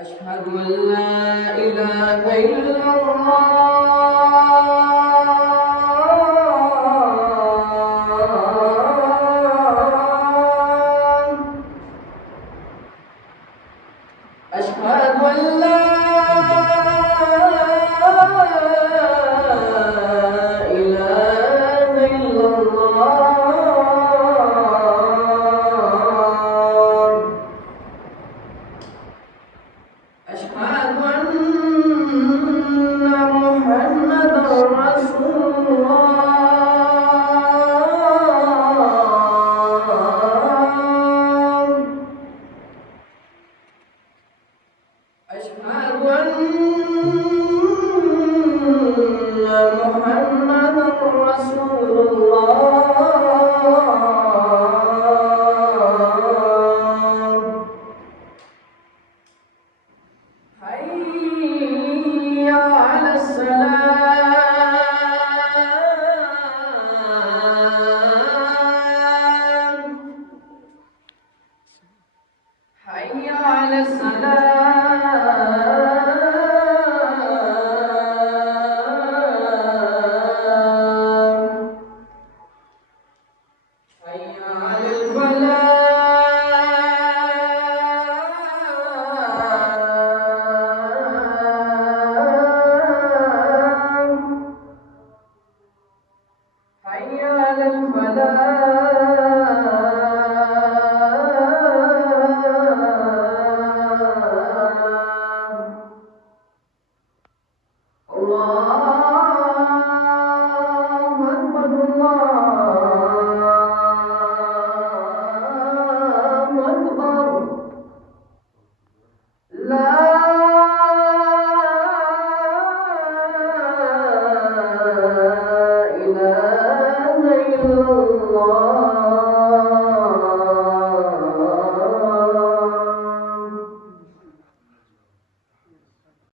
أشهد أن لا إله إلا الله. أشهد أن لا إله إلا الله. أشهد أن محمدًا رسول الله. أشهد أن محمدًا رسول الله. حي على السلام. حي على السلام. حي على الفلاح. حي على الفلاح.